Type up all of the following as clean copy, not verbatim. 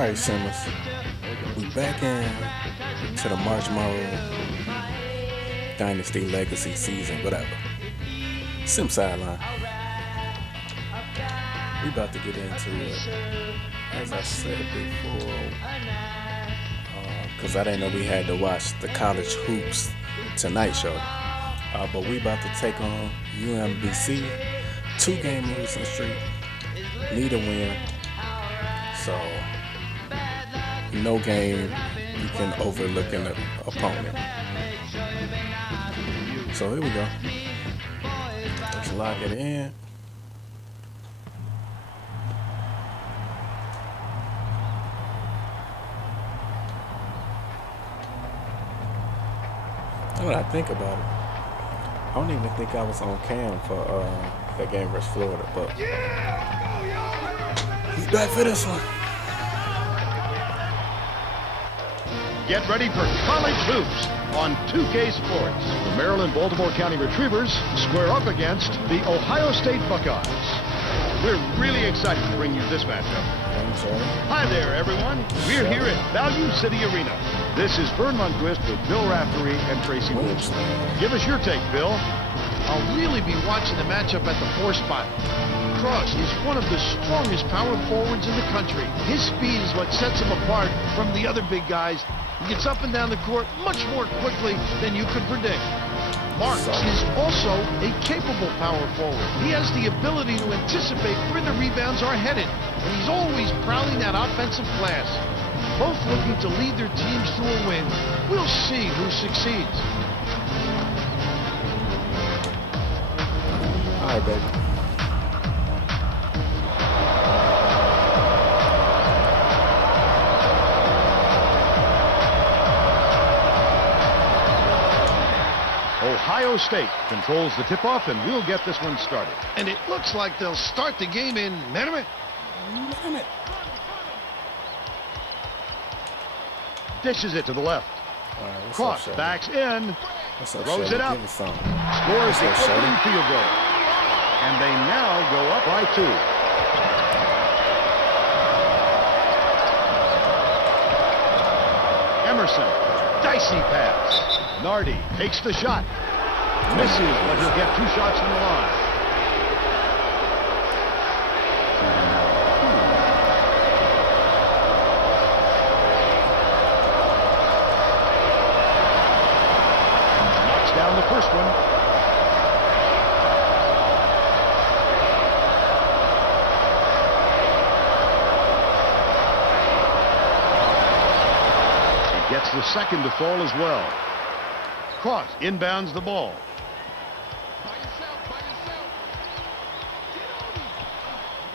Alright, Simmons. We back in to the March mode. Dynasty Legacy season, whatever. Sim sideline. We about to get into it. As I said before, because I didn't know we had to watch the College Hoops Tonight Show. But we about to take on UMBC. 2-game losing streak. Need a win. So, no game you can overlook an opponent. So here we go. Let's lock it in. Now that I think about it, I don't even think I was on cam for that game versus Florida, but he's back for this one. Get ready for college hoops on 2K Sports. The Maryland-Baltimore County Retrievers square up against the Ohio State Buckeyes. We're really excited to bring you this matchup. Hi there, everyone. We're here at Value City Arena. This is Vern Lundquist with Bill Raftery and Tracy Wilson. Give us your take, Bill. I'll really be watching the matchup at the 4 spot. Cross is one of the strongest power forwards in the country. His speed is what sets him apart from the other big guys. He gets up and down the court much more quickly than you could predict. Marks is also a capable power forward. He has the ability to anticipate where the rebounds are headed, and he's always prowling that offensive glass. Both looking to lead their teams to a win. We'll see who succeeds. All right, baby. Ohio State controls the tip-off, and we'll get this one started. And it looks like they'll start the game in minute. Dishes it to the left. Right, Cross backs in. Throws it up. Scores the opening field goal. And they now go up by 2. Emerson. Dicey pass. Nardi takes the shot. Misses, but he'll get 2 shots from the line. Knocks down the first one. He gets the second to fall as well. Cross inbounds the ball.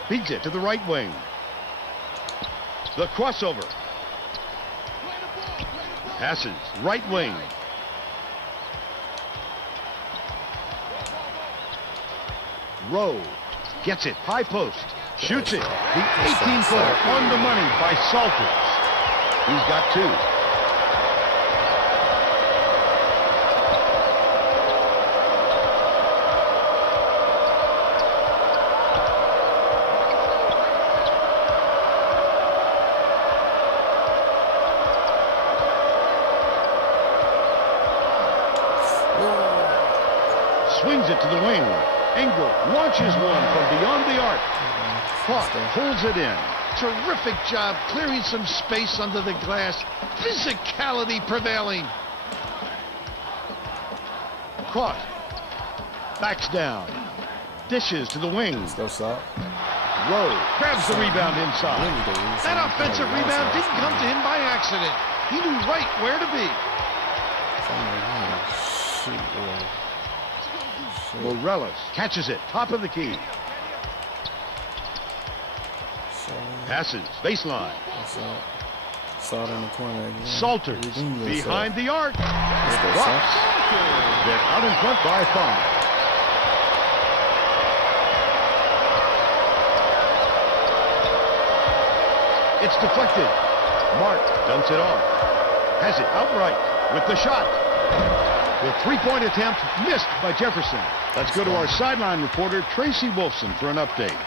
Feeds it to the right wing. The crossover. Passes right wing. Rowe gets it high post. Shoots it. The 18-footer on the money by Salters. He's got 2. Swings it to the wing. Engel launches one from beyond the arc. Clark pulls it in. Terrific job clearing some space under the glass. Physicality prevailing. Caught. Backs down. Dishes to the wing. Rowe grabs the rebound inside. That offensive rebound didn't come to him by accident. He knew right where to be. Morales catches it, top of the key. Passes, baseline. Saw it in the corner again. Salters behind the arc. Drops. They're out in front by 5. It's deflected. Mark dumps it off. Has it outright with the shot. The 3-point attempt missed by Jefferson. Let's go to our sideline reporter, Tracy Wolfson, for an update.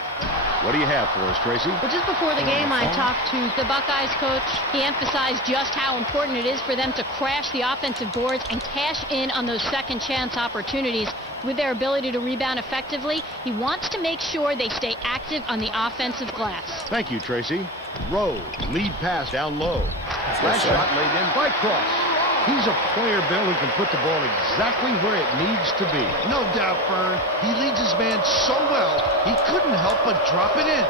What do you have for us, Tracy? Well, just before the game, I talked to the Buckeyes coach. He emphasized just how important it is for them to crash the offensive boards and cash in on those second chance opportunities. With their ability to rebound effectively, he wants to make sure they stay active on the offensive glass. Thank you, Tracy. Rowe, lead pass down low. Last shot laid in by Cross. He's a player, Bill, who can put the ball exactly where it needs to be. No doubt, Fern. He leads his man so well, he couldn't help but drop it in.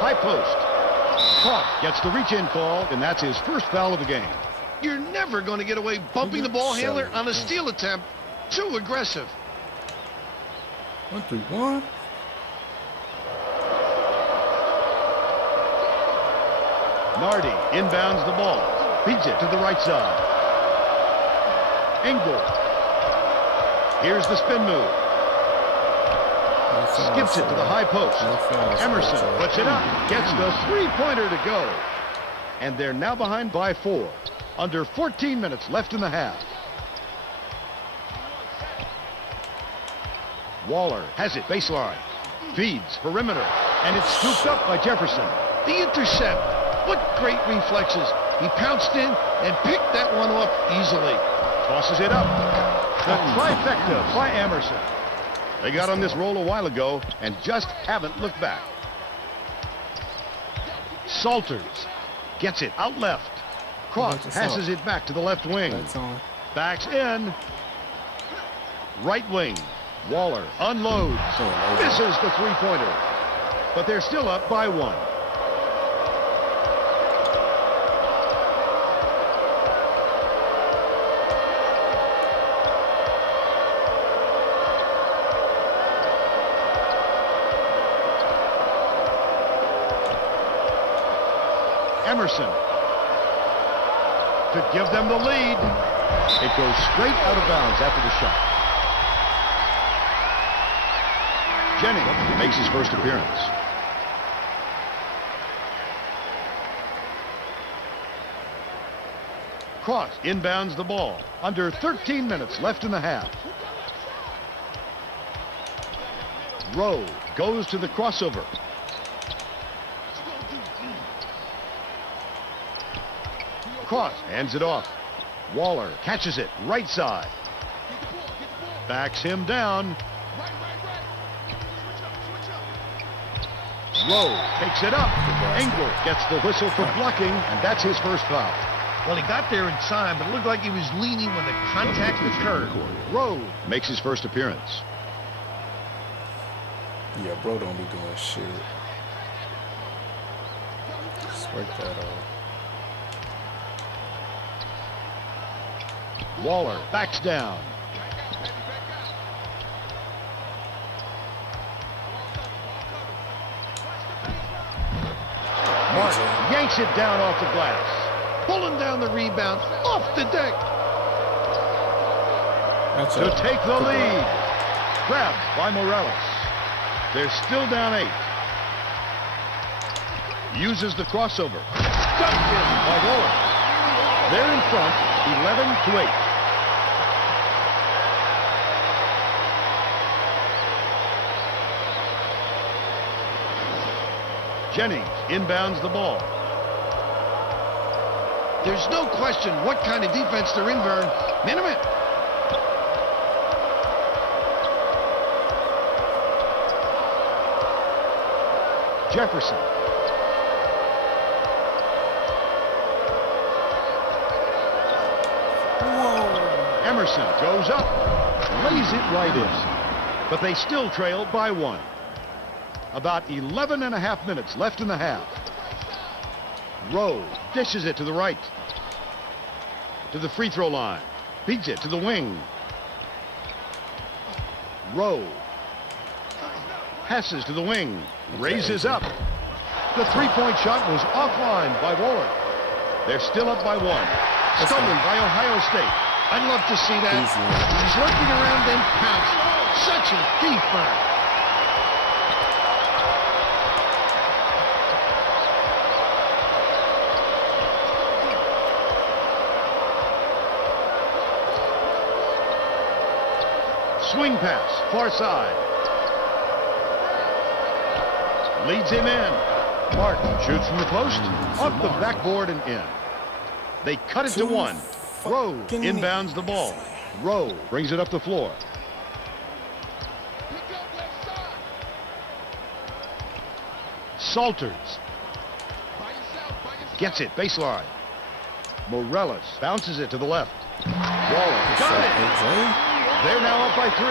High post. Caught. Gets the reach-in call, and that's his first foul of the game. You're never going to get away bumping the ball handler on a steal attempt. Too aggressive. 1-3-1. Nardi inbounds the ball. Feeds it to the right side. Engel. Here's the spin move. Skips it to the high post. Emerson puts it up. Gets the three-pointer to go. And they're now behind by 4. Under 14 minutes left in the half. Waller has it baseline. Feeds perimeter. And it's scooped up by Jefferson. The intercept. What great reflexes. He pounced in and picked that one off easily. Tosses it up. The trifecta by Emerson. They got on this roll a while ago and just haven't looked back. Salters gets it out left. Cross passes it back to the left wing. Backs in. Right wing. Waller unloads. Misses the three-pointer. But they're still up by 1. Emerson could give them the lead. It goes straight out of bounds after the shot. Jennings makes his first appearance. Cross inbounds the ball. Under 13 minutes left in the half. Rowe goes to the crossover. Cross hands it off. Waller catches it right side. Backs him down. Rowe takes it up. Engel gets the whistle for blocking, and that's his first foul. Well, he got there in time, but it looked like he was leaning when the contact occurred. Rowe makes his first appearance. Yeah, bro don't be doing shit. Just work that off. Waller backs down. Martin yanks it down off the glass. Pulling down the rebound off the deck. To take the lead. Grabbed by Morales. They're still down 8. Uses the crossover. Dumped in by Waller. They're in front, 11-8. Jennings inbounds the ball. There's no question what kind of defense they're in, Vern. Minimum. Jefferson. Whoa. Emerson goes up, lays it right in. But they still trail by 1. About 11.5 minutes left in the half. Rowe dishes it to the right. To the free throw line. Feeds it to the wing. Rowe passes to the wing. Raises up. The three-point shot was offline by Waller. They're still up by 1. Stolen by Ohio State. I'd love to see that. He's looking around and pounced. Such a defense. Swing pass, far side. leads him in. Martin shoots from the post, off the backboard and in. They cut it to one. Rowe inbounds the ball. Rowe brings it up the floor. Salters gets it baseline. Morales bounces it to the left. Waller got it. They're now up by 3.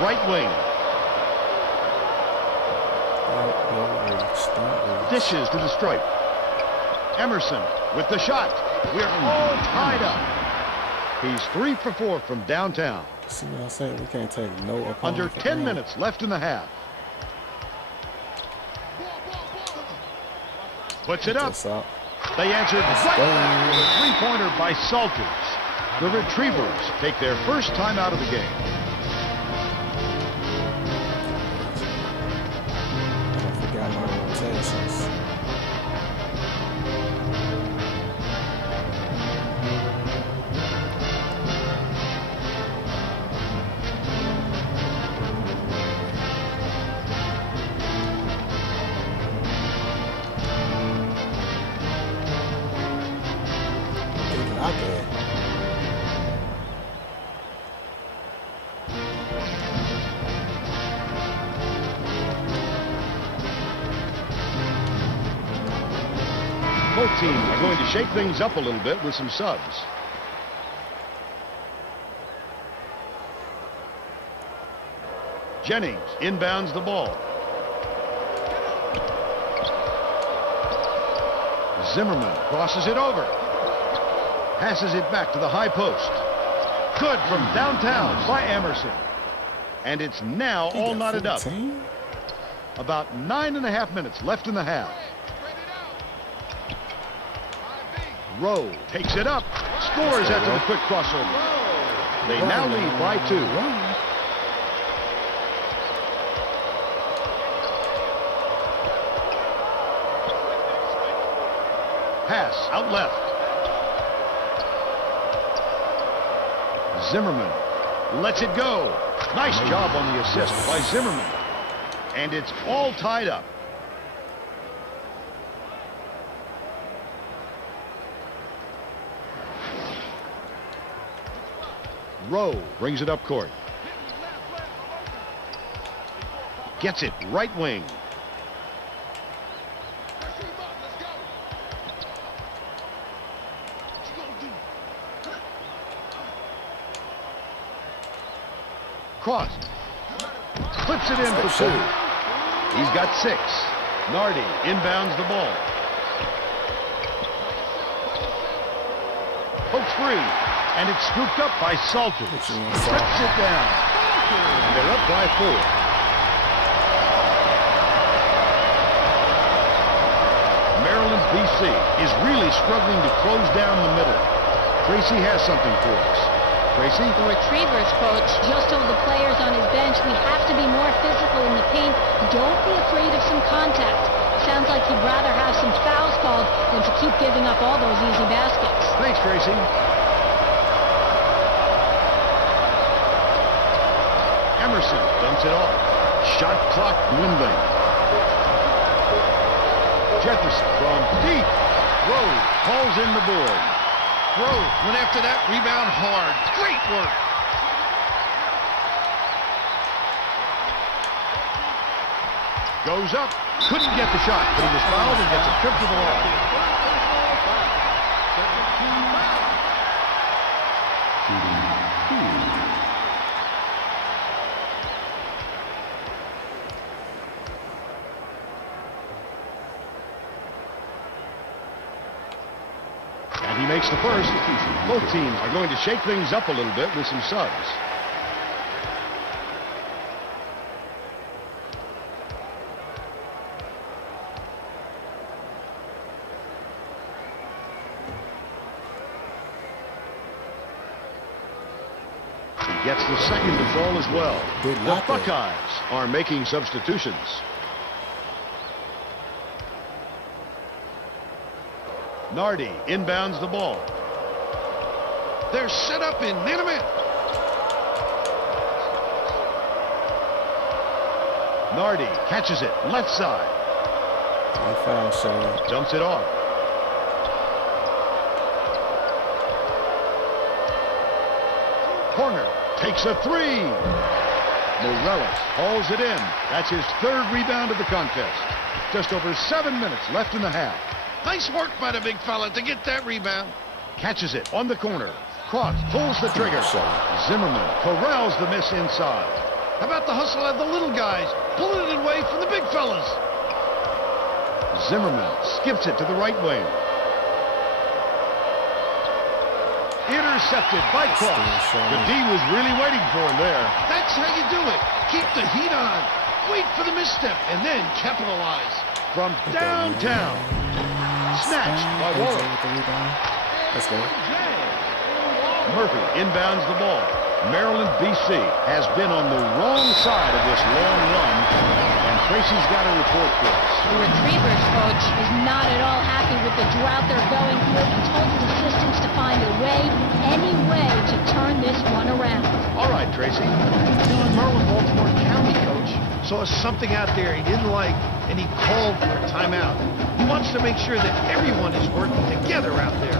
Right wing. Dishes to the stripe. Emerson with the shot. We're all tied up. He's 3 for 4 from downtown. See what I'm saying? We can't take no opponent. Under 10 minutes left in the half. Puts it up. They answered right back with a 3-pointer by Salters. The Retrievers take their first time out of the game. I forgot my rotations. Both teams are going to shake things up a little bit with some subs. Jennings inbounds the ball. Zimmerman crosses it over. Passes it back to the high post. Good from downtown by Emerson. And it's now all knotted up. About 9.5 minutes left in the half. Rowe takes it up. Scores after the quick crossover. They now lead by 2. Pass out left. Zimmerman lets it go. Nice job on the assist by Zimmerman. And it's all tied up. Rowe brings it up court. Gets it right wing. Cross. Clips it in for 2. He's got 6. Nardi inbounds the ball. Pokes free. And it's scooped up by Salters. Trips it down. And they're up by 4. Maryland BC is really struggling to close down the middle. Tracy has something for us. Tracy? The Retrievers coach just told the players on his bench, we have to be more physical in the paint. Don't be afraid of some contact. Sounds like he'd rather have some fouls called than to keep giving up all those easy baskets. Thanks, Tracy. Emerson dumps it off. Shot clock dwindling. Jefferson from deep. Rowe calls in the board. Rowe went after that rebound hard. Great work. Goes up. Couldn't get the shot, but he was fouled and gets a trip to the line. And he makes the first. Both teams are going to shake things up a little bit with some subs. Gets the second to fall as well. The Buckeyes are making substitutions. Nardi inbounds the ball. They're set up in minute. Nardi catches it left side. One foul shot. Dumps it off. Corner takes a three. Morales hauls it in. That's his third rebound of the contest. Just over 7 minutes left in the half. Nice work by the big fella to get that rebound. Catches it on the corner. Cross pulls the trigger. Shot. Zimmerman corrals the miss inside. How about the hustle of the little guys pulling it away from the big fellas? Zimmerman skips it to the right wing. Intercepted by Cross. The D was really waiting for him there. That's how you do it. Keep the heat on. Wait for the misstep and then capitalize. From downtown. Snatched by Waller. Let's go. Murphy inbounds the ball. Maryland, BC has been on the wrong side of this long run, and Tracy's got a report for us. The Retrievers coach is not at all happy with the drought they're going through. He told his assistants to find a way, any way, to turn this one around. All right, Tracy. Maryland Baltimore County coach saw something out there he didn't like, and he called for a timeout. He wants to make sure that everyone is working together out there.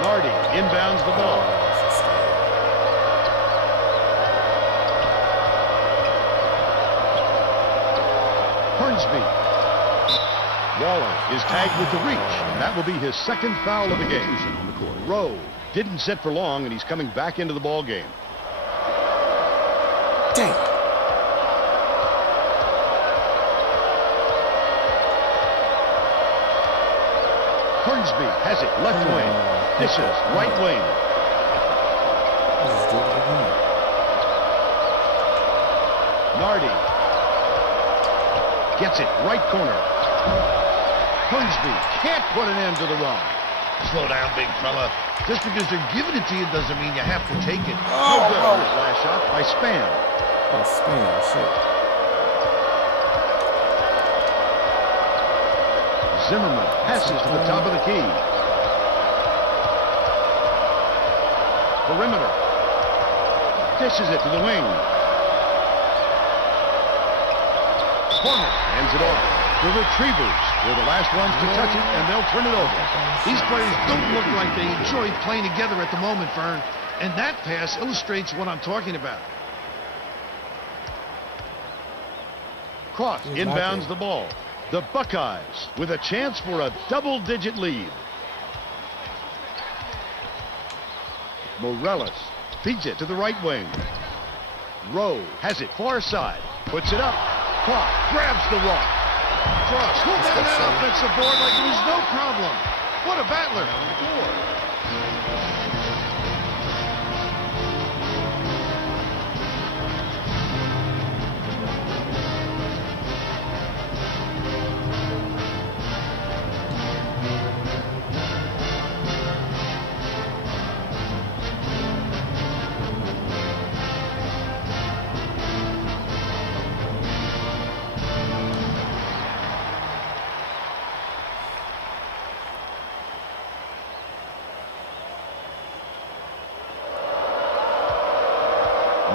Nardi inbounds the ball. Hornsby. Waller is tagged with the reach, and that will be his second foul of the game. On the court. Rowe didn't sit for long, and he's coming back into the ball game. Dang. Hornsby has it left wing. Dishes right wing. Nardi gets it right corner. Hornsby can't put an end to the run. Slow down, big fella. Just because they're giving it to you doesn't mean you have to take it. No good. Last shot by Span. Oh, Span, shit. Zimmerman passes to the top of the key. Perimeter. Dishes it to the wing. Corner. Hands it off. The Retrievers were the last ones to touch it, and they'll turn it over. These players don't look like they enjoy playing together at the moment, Vern. And that pass illustrates what I'm talking about. Cross inbounds the ball. The Buckeyes with a chance for a double-digit lead. Morales feeds it to the right wing. Rowe has it far side. Puts it up. Clock grabs the rock. Cross pulled down that offensive board like it was no problem. What a battler.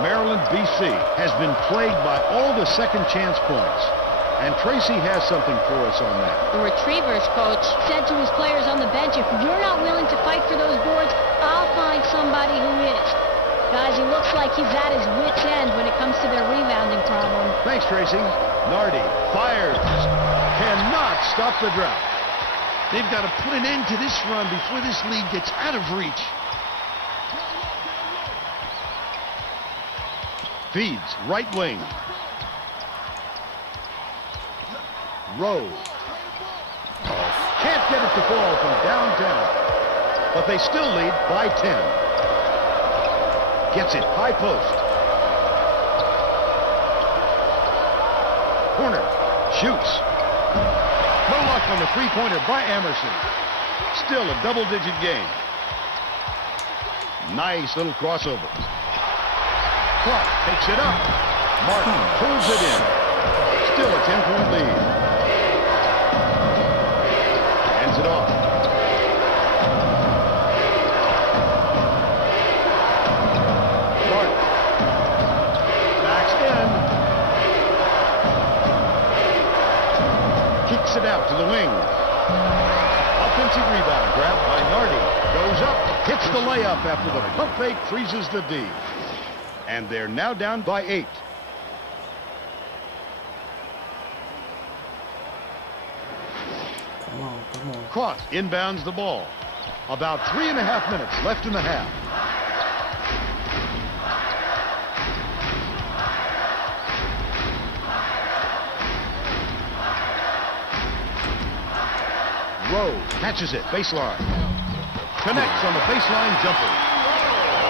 Maryland, BC has been plagued by all the second chance points. And Tracy has something for us on that. The Retrievers coach said to his players on the bench, if you're not willing to fight for those boards, I'll find somebody who is. Guys, he looks like he's at his wit's end when it comes to their rebounding problem. Thanks, Tracy. Nardi fires. Cannot stop the drought. They've got to put an end to this run before this lead gets out of reach. Feeds right wing. Rowe. Can't get it to fall from downtown. But they still lead by 10. Gets it high post. Corner. Shoots. No luck on the three-pointer by Emerson. Still a double-digit game. Nice little crossover. Clark takes it up. Martin pulls it in. Still a 10-point lead. Hands it off. Clark backs in. Kicks it out to the wing. Offensive rebound grabbed by Nardi. Goes up, hits the layup after the pump fake freezes the D. And they're now down by 8. Come on, come on. Cross inbounds the ball. About 3.5 minutes left in the half. Rowe catches it, baseline. Connects on the baseline jumper.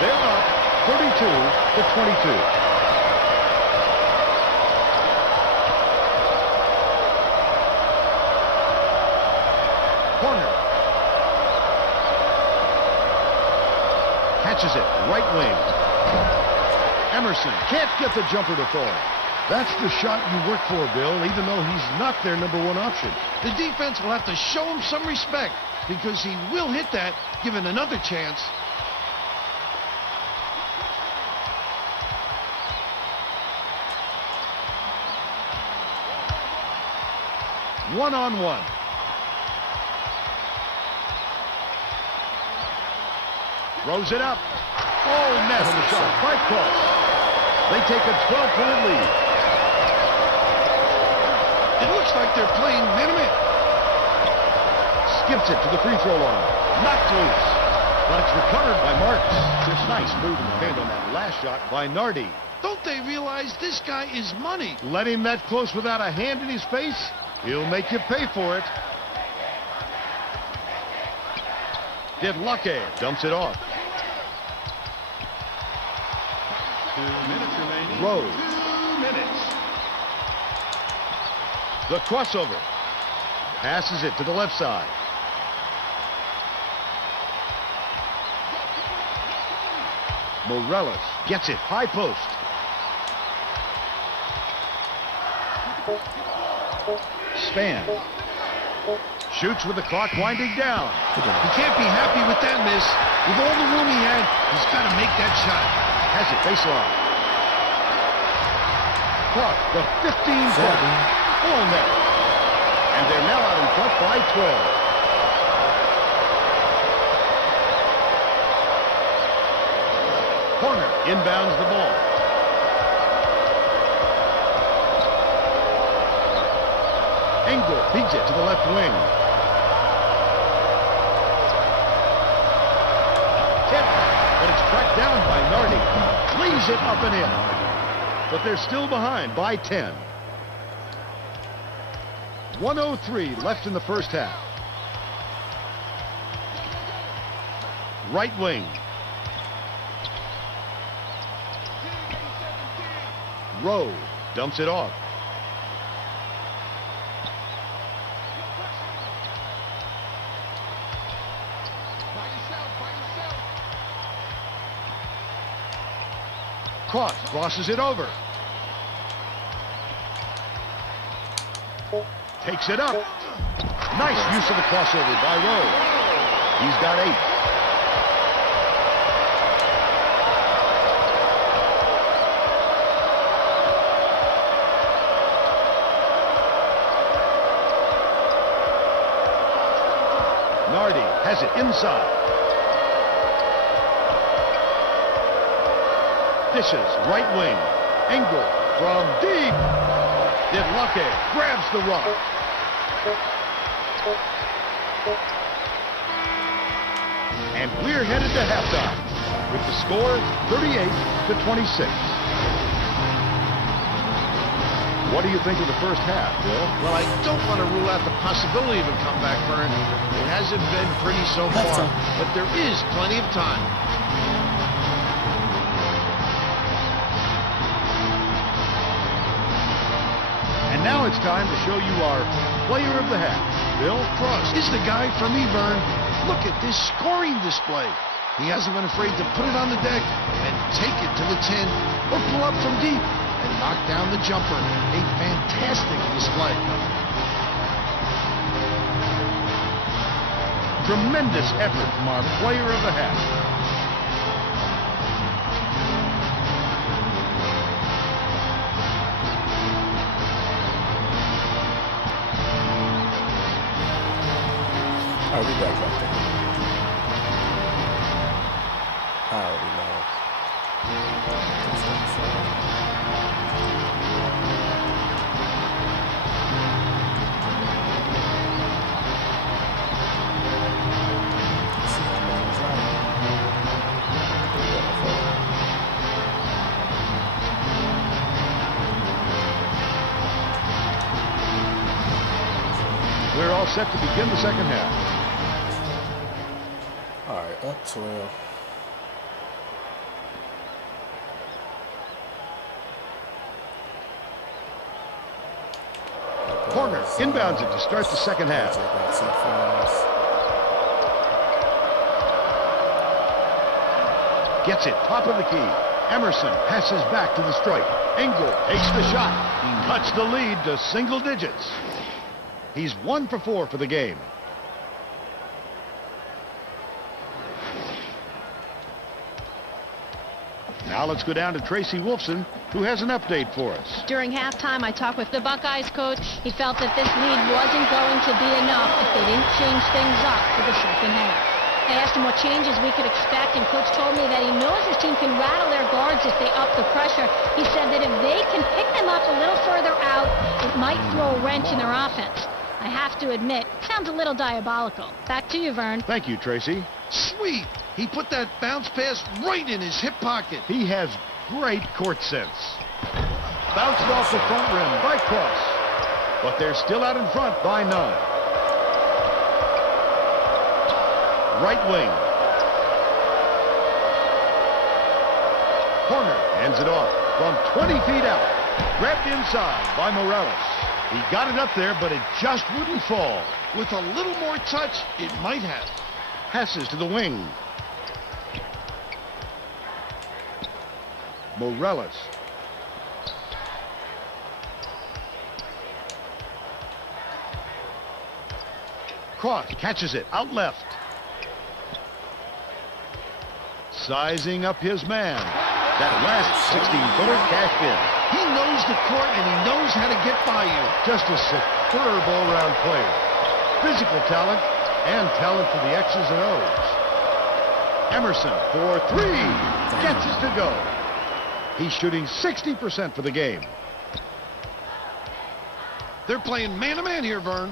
They're up 32-22. Corner. Catches it, right wing. Emerson can't get the jumper to fall. That's the shot you work for, Bill, even though he's not their #1 option. The defense will have to show him some respect because he will hit that given another chance. One-on-one. Throws it up. Oh, net on the shot by Cross. They take a 12-point lead. It looks like they're playing man-to-man. Skips it to the free throw line. Knocked loose. But it's recovered by Marks. Just nice move in the paint on that last shot by Nardi. Don't they realize this guy is money? Let him that close without a hand in his face, he'll make you pay for it. Did Luque dumps it off. 2 minutes remaining. Rose. 2 minutes. The crossover. Passes it to the left side. Morales gets it high post. Span. Shoots with the clock winding down. He can't be happy with that miss. With all the room he had, he's got to make that shot. Has it baseline. Clark, the 15-footer. Full net. And they're now out in front by 12. Corner inbounds the ball. Engel feeds it to the left wing. Tip, but it's tracked down by Nardi. Leaves it up and in. But they're still behind by 10. 1:03 left in the first half. Right wing. Rowe dumps it off. Cross crosses it over. Takes it up. Nice use of the crossover by Rowe. He's got 8. Nardi has it inside. Dishes right wing. Engel from deep. Did Luque grabs the rock. And we're headed to halftime with the score 38-26. What do you think of the first half, Bill? Well, I don't want to rule out the possibility of a comeback, Vern. It hasn't been pretty so far, but there is plenty of time. And now it's time to show you our player of the half. Bill Cross is the guy for me, Vern. Look at this scoring display. He hasn't been afraid to put it on the deck and take it to the tin or pull up from deep and knock down the jumper. A fantastic display. Tremendous effort from our player of the half. All right, we back right there. I already know. We're all set to begin the second half. All right, up 12. Corner inbounds it to start the second half. Gets it, top of the key. Emerson passes back to the stripe. Engel takes the shot. Cuts the lead to single digits. He's 1 for 4 for the game. Now let's go down to Tracy Wolfson, who has an update for us. During halftime, I talked with the Buckeyes coach. He felt that this lead wasn't going to be enough if they didn't change things up for the second half. I asked him what changes we could expect, and coach told me that he knows his team can rattle their guards if they up the pressure. He said that if they can pick them up a little further out, it might throw a wrench in their offense. I have to admit, it sounds a little diabolical. Back to you, Vern. Thank you, Tracy. Sweet. He put that bounce pass right in his hip pocket. He has great court sense. Bounced off the front rim by Cross. But they're still out in front by 9. Right wing. Corner hands it off from 20 feet out. Grabbed inside by Morales. He got it up there, but it just wouldn't fall. With a little more touch, it might have. Passes to the wing. Morales. Cross catches it out left. Sizing up his man. That last 16-footer cashed in. He knows the court and he knows how to get by you. Just a superb all-round player. Physical talent and talent for the X's and O's. Emerson for 3. Gets it to go. He's shooting 60% for the game. They're playing man-to-man here, Vern.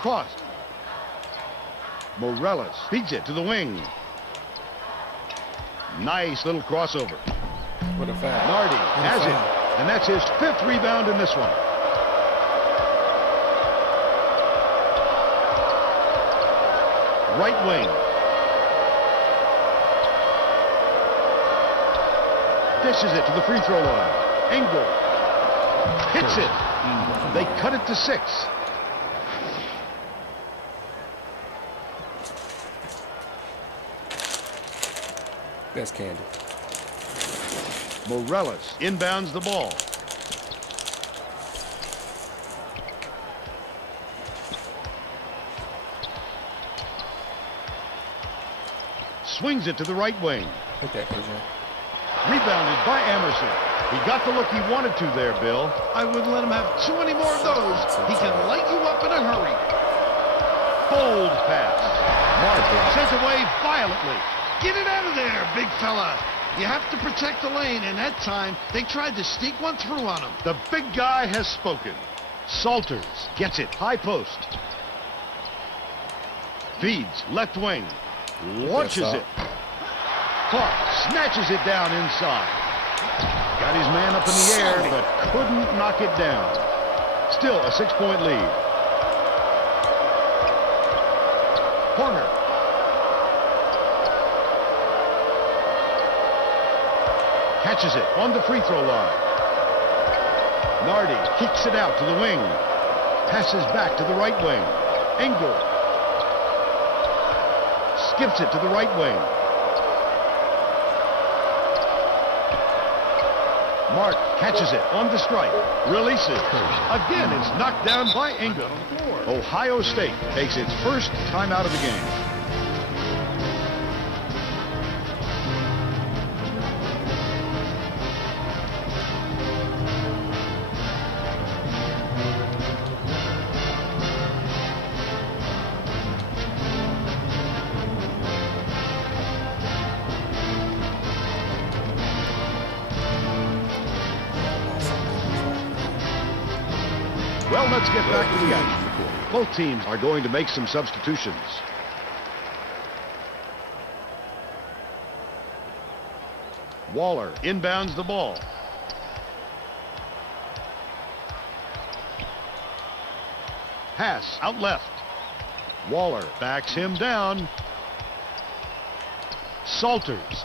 Cross. Morales feeds it to the wing. Nice little crossover. What a foul. Nardi has it, and that's his 5th rebound in this one. Right wing. Dishes it to the free throw line. Engel hits it. They cut it to 6. That's candy. Morales inbounds the ball. Swings it to the right wing. Hit that, KJ. Rebounded by Emerson. He got the look he wanted to there, Bill. I wouldn't let him have too many more of those. He can light you up in a hurry. Bold pass. Martin sent away violently. Get it out of there, big fella. You have to protect the lane, and that time they tried to sneak one through on him. The big guy has spoken. Salters gets it. High post. Feeds left wing. Launches it. Clark snatches it down inside. Got his man up in the air, but couldn't knock it down. Still a 6-point lead. Corner. Catches it on the free throw line. Nardi kicks it out to the wing. Passes back to the right wing. Engel skips it to the right wing. Mark catches it on the strike. Releases. Again, it's knocked down by Engel. Ohio State takes its first timeout of the game. Well, let's get back to the action. Both teams are going to make some substitutions. Waller inbounds the ball. Pass out left. Waller backs him down. Salters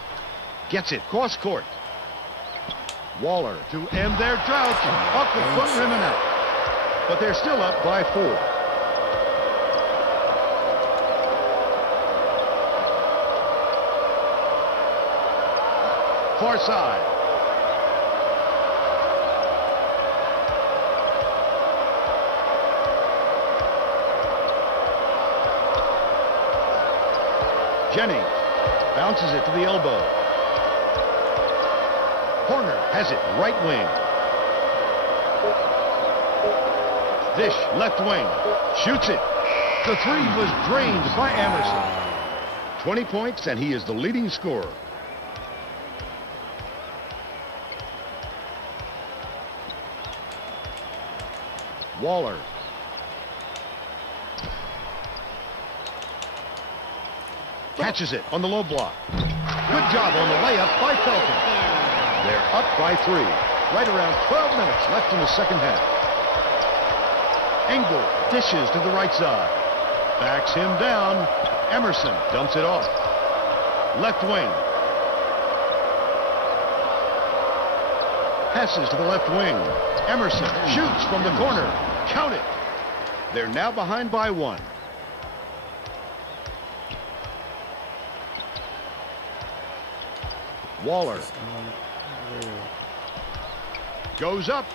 gets it cross court. Waller to end their drought. Off the front rim and out. But they're still up by 4. Far side. Jennings bounces it to the elbow. Corner has it right wing. Dish left wing. Shoots it. The three was drained by Emerson. 20 points, and he is the leading scorer. Waller. Catches it on the low block. Good job on the layup by Felton. They're up by 3. Right around 12 minutes left in the second half. Engel dishes to the right side. Backs him down. Emerson dumps it off. Left wing. Passes to the left wing. Emerson shoots from the corner. Count it. They're now behind by 1. Waller goes up.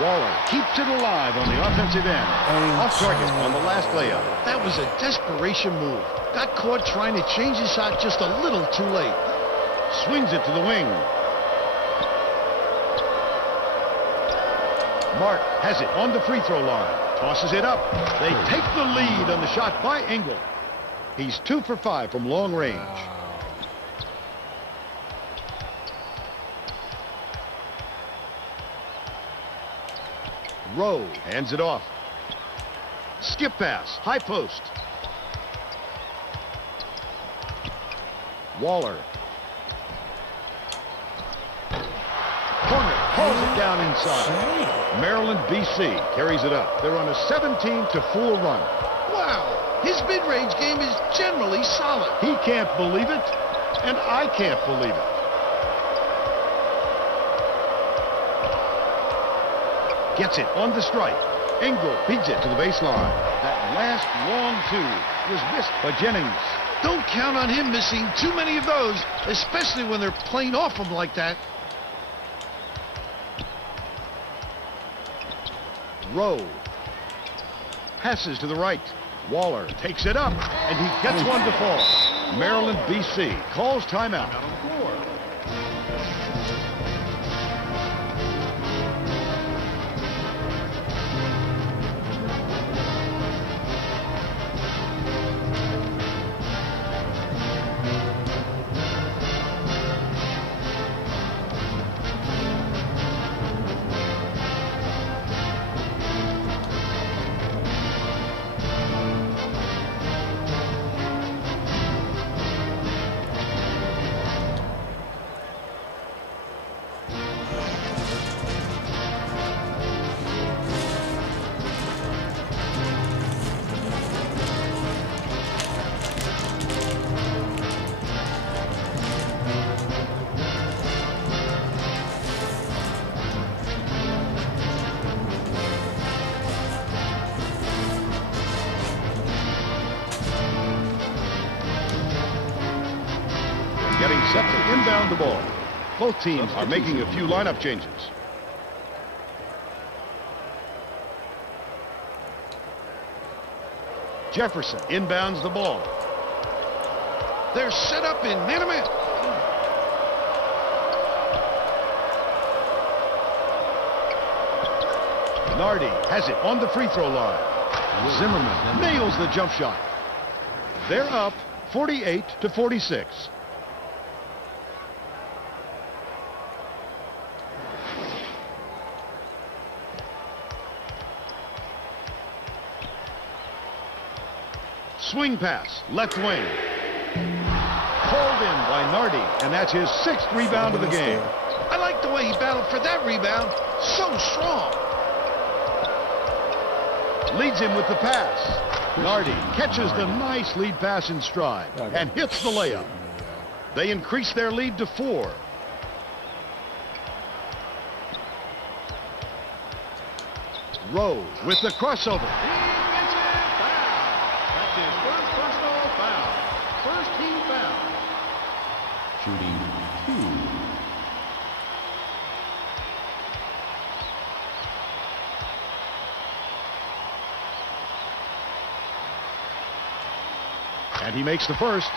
Waller keeps it alive on the offensive end. Off target on the last layup. That was a desperation move. Got caught trying to change his shot just a little too late. Swings it to the wing. Mark has it on the free throw line. Tosses it up. They take the lead on the shot by Engel. He's 2 for 5 from long range. Rowe hands it off. Skip pass. High post. Waller. Corner. Pulls it down inside. Maryland, BC carries it up. They're on a 17-4 run. Wow. His mid-range game is generally solid. He can't believe it, and I can't believe it. Gets it on the strike. Engel feeds it to the baseline. That last long 2 was missed by Jennings. Don't count on him missing too many of those, especially when they're playing off him like that. Rowe passes to the right. Waller takes it up, and he gets one to fall. Maryland, BC calls timeout. set to inbound the ball. Both teams are making a few lineup changes. Jefferson inbounds the ball. They're set up in man-to-man. Nardi has it on the free throw line. Zimmerman nails the jump shot. They're up 48-46. Swing pass, left wing. Called in by Nardi, and that's his 6th rebound of the game. I like the way he battled for that rebound. So strong. Leads him with the pass. Nardi catches the nice lead pass in stride and hits the layup. They increase their lead to 4. Rowe with the crossover. That's his first personal foul. First team foul. Shooting 2. And he makes the first.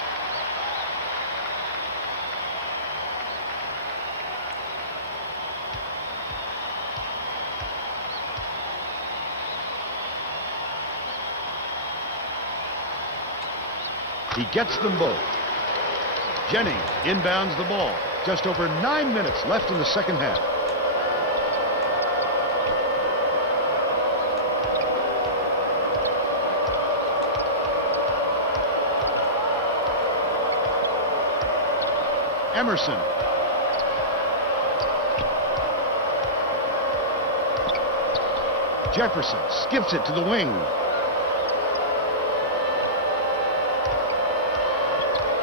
He gets them both. Jennings inbounds the ball. Just over 9 minutes left in the second half. Emerson. Jefferson skips it to the wing.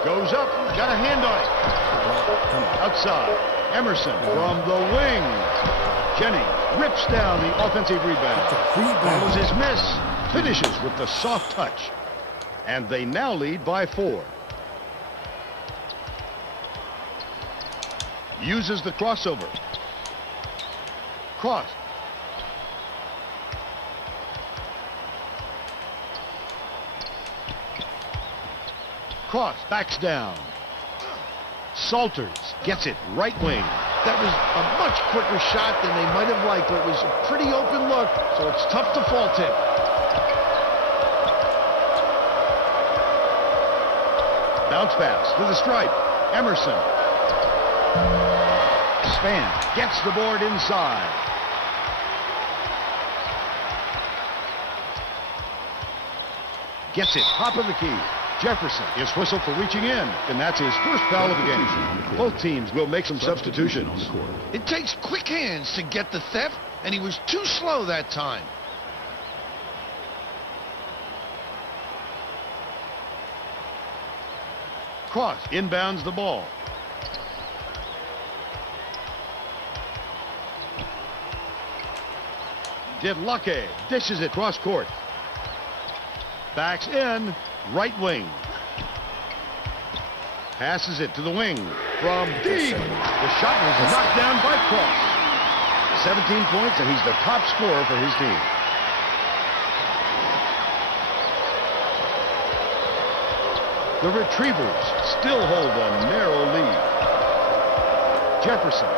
Goes up, got a hand on it. Outside, Emerson from the wing. Jennings rips down the offensive rebound. Follows his miss, finishes with the soft touch. And they now lead by 4. Uses the crossover. Cross. Cross backs down. Salters gets it right wing. That was a much quicker shot than they might have liked, but it was a pretty open look, so it's tough to fault him. Bounce pass to the stripe. Emerson. Span gets the board inside. Gets it top of the key. Jefferson is whistled for reaching in, and that's his first foul of the game. Both teams will make some substitutions. It takes quick hands to get the theft, and he was too slow that time. Cross inbounds the ball. Didlake dishes it cross court. Backs in, right wing. Passes it to the wing from deep. The shot was knocked down by Cross. 17 points, and he's the top scorer for his team. The Retrievers still hold a narrow lead. Jefferson.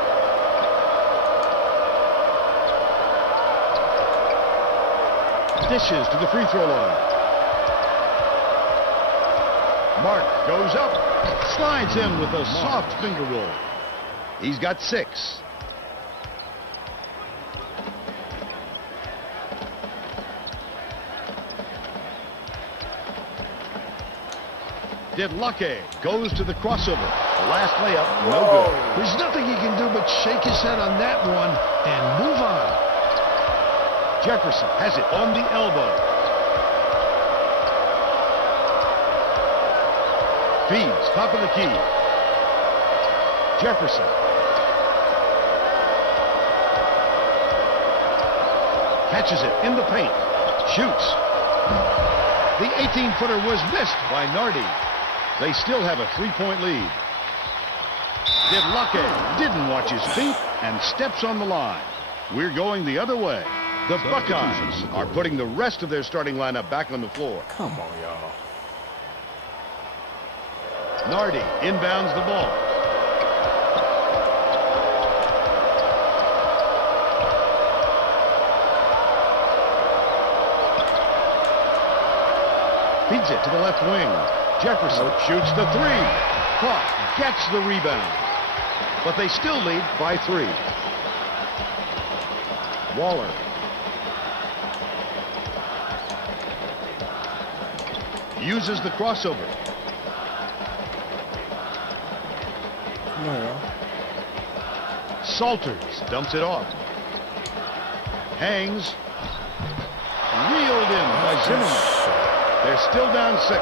Dishes to the free throw line. Mark goes up, slides in with a soft finger roll. He's got 6. Didlake goes to the crossover. The last layup, no good. There's nothing he can do but shake his head on that one and move on. Jefferson has it on the elbow. Feeds top of the key. Jefferson. Catches it in the paint. Shoots. The 18-footer was missed by Nardi. They still have a 3-point lead. hit lucky. Didn't watch his feet and steps on the line. We're going the other way. The Buckeyes are putting the rest of their starting lineup back on the floor. Come on, y'all. Nardi inbounds the ball. Feeds it to the left wing. Jefferson shoots the three. Caught, gets the rebound. But they still lead by 3. Waller. Uses the crossover. Come on, y'all. Salters dumps it off. Hangs. Reeled in by Zimmerman. They're still down 6.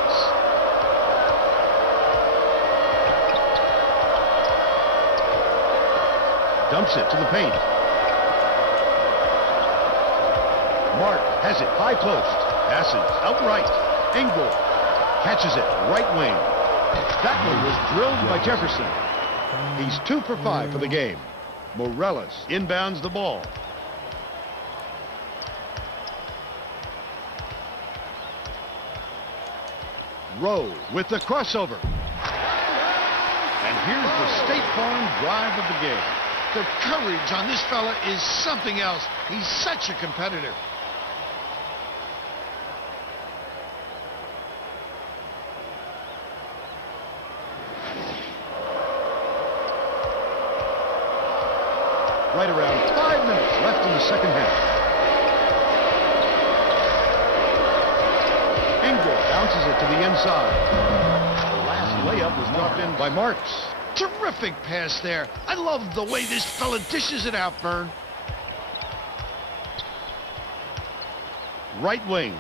Dumps it to the paint. Mark has it high post. Passes outright. Engel catches it right wing. That one was drilled by Jefferson. He's 2 for 5 for the game. Morales inbounds the ball. Rowe with the crossover. And here's the State Farm drive of the game. The courage on this fella is something else. He's such a competitor. Right around 5 minutes left in the second half. Engel bounces it to the inside. The last layup was dropped in by Marks. Terrific pass there. I love the way this fella dishes it out, Vern. Right wing.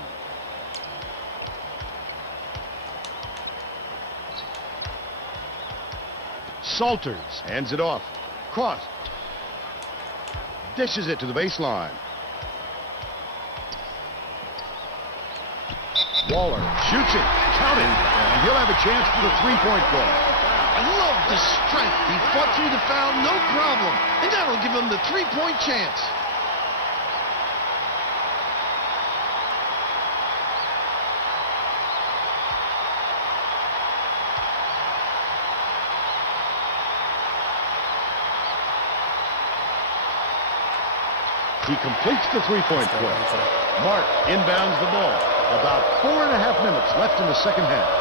Salters hands it off. Cross. Dishes it to the baseline. Waller shoots it. Count it. And he'll have a chance for the three-point play. I love the strength. He fought through the foul, no problem. And that'll give him the three-point chance. He completes the three-point play. Mark inbounds the ball. About 4.5 minutes left in the second half.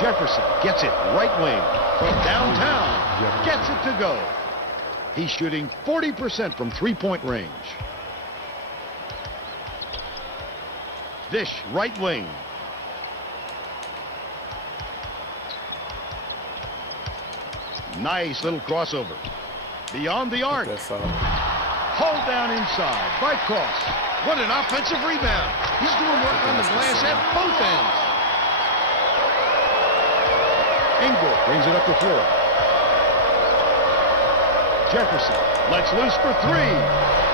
Jefferson gets it right wing from downtown. Gets it to go. He's shooting 40% from three-point range. Dish right wing. Nice little crossover. Beyond the arc. Hold down inside by Cross. What an offensive rebound. He's doing work on the glass at both ends. Engel brings it up the floor. Jefferson lets loose for 3.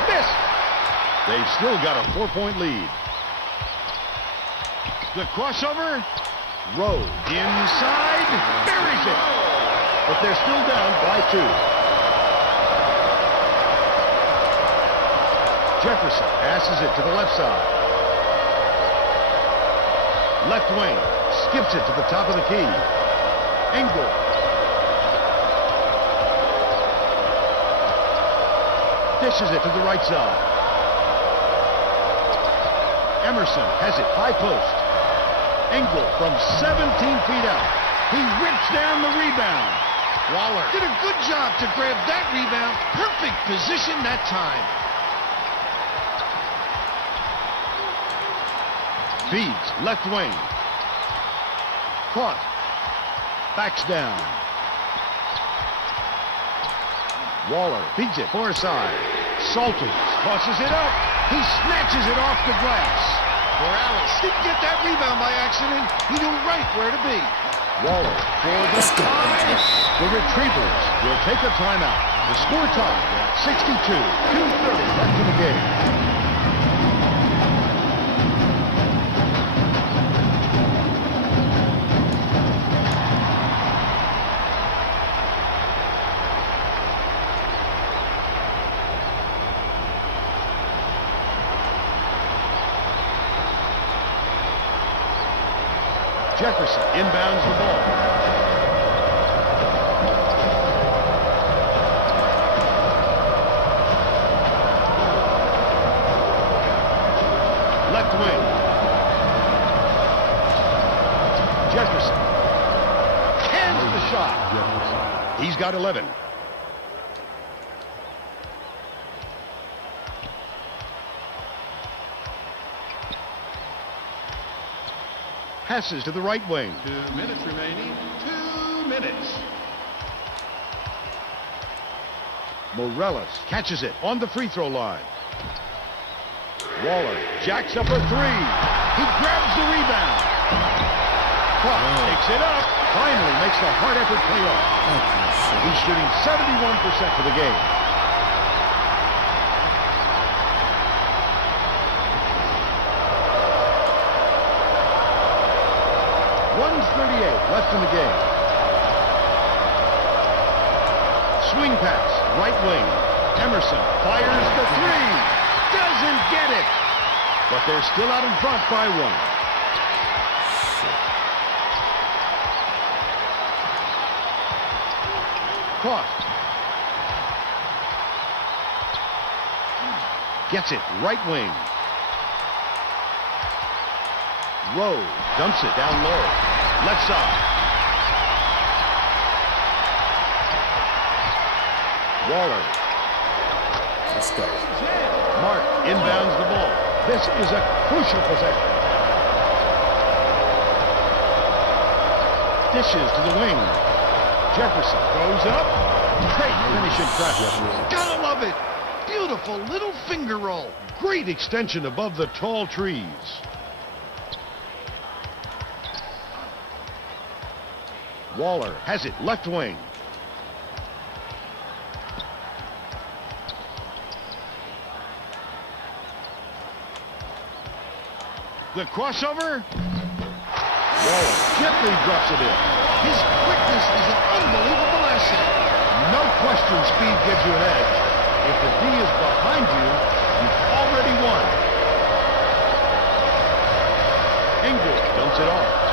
Missed. They've still got a 4-point lead. The crossover. Rowe inside. Buries it. But they're still down by 2. Jefferson passes it to the left side. Left wing. Skips it to the top of the key. Engel. Dishes it to the right side. Emerson has it high post. Engel from 17 feet out. He rips down the rebound. Waller did a good job to grab that rebound. Perfect position that time. Feeds left wing. Caught. Backs down. Waller feeds it far side. Salters tosses it up. He snatches it off the glass. Morales didn't get that rebound by accident. He knew right where to be. Waller for the tie. The Retrievers will take a timeout. The score tied at 62. 2:30 left in the game. Jefferson inbounds the ball. Left wing. Jefferson. Cans the shot. He's got 11. Passes to the right wing. 2 minutes remaining. 2 minutes. Morales catches it on the free throw line. Waller jacks up a three. He grabs the rebound. Clark takes it up. Finally makes the hard effort pay off. He's shooting 71% for the game. Left in the game. Swing pass, right wing. Emerson fires the three. Doesn't get it. But they're still out in front by one. Caught. Gets it, right wing. Rowe dumps it down low. Left side. Waller. Let's go. Mark inbounds the ball. This is a crucial possession. Dishes to the wing. Jefferson goes up. Great finishing pressure. Gotta love it. Beautiful little finger roll. Great extension above the tall trees. Waller has it left wing. The crossover. Waller gently drops it in. His quickness is an unbelievable asset. No question speed gives you an edge. If the D is behind you, you've already won. Ingle dumps it off.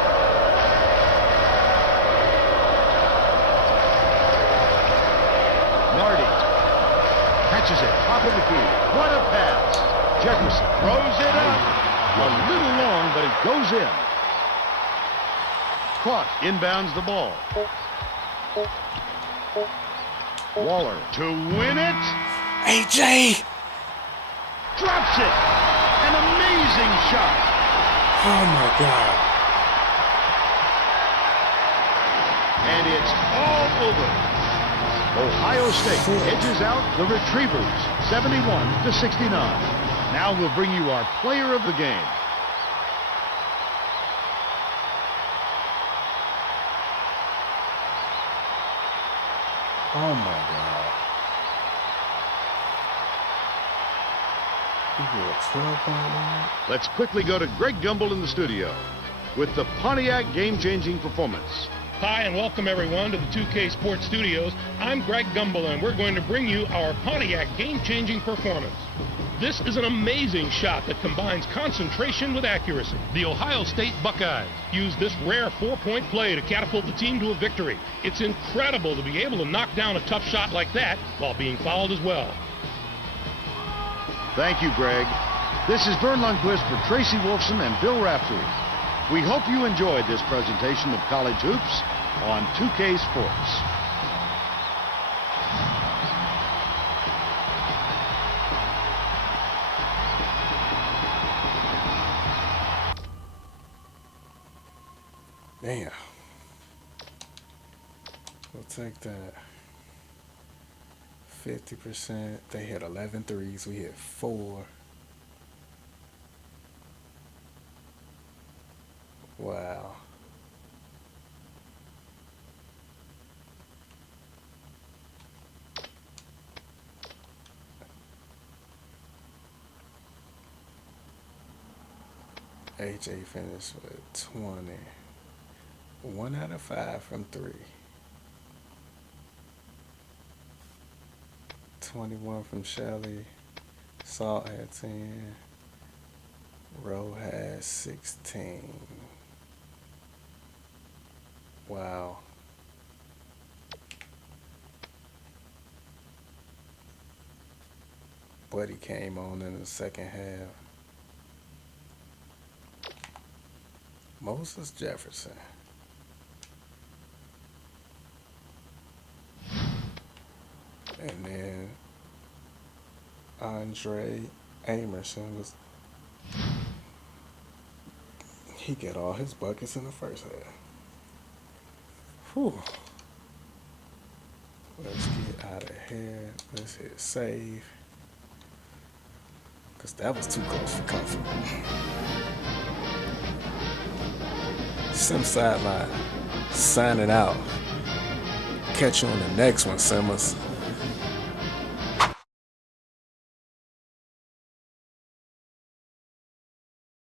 Catches it, top of the key. What a pass. Jefferson throws it up. A little long, but it goes in. Caught, inbounds the ball. Waller to win it. AJ! Drops it. An amazing shot. Oh my God. And it's all over. Ohio State edges out the Retrievers 71-69. Now we'll bring you our player of the game. Oh my God. You were a 12-point. Let's quickly go to Greg Gumbel in the studio with the Pontiac game-changing performance. Hi, and welcome everyone to the 2K Sports Studios. I'm Greg Gumbel, and we're going to bring you our Pontiac game-changing performance. This is an amazing shot that combines concentration with accuracy. The Ohio State Buckeyes used this rare 4-point play to catapult the team to a victory. It's incredible to be able to knock down a tough shot like that while being fouled as well. Thank you, Greg. This is Vern Lundquist for Tracy Wolfson and Bill Raftery. We hope you enjoyed this presentation of College Hoops on 2K Sports. Damn. We'll take that. 50%. They hit 11 threes. We hit 4. Wow. AJ finished with 20. 1 out of 5 from 3. 21 from Shelly. Salt had 10. 16. Wow. Buddy came on in the second half. Moses Jefferson. And then Andre Amerson was, he got all his buckets in the first half. Whew. Let's get out of here. Let's hit save. Because that was too close for comfort. Sim sideline. Signing out. Catch you on the next one, Simmers.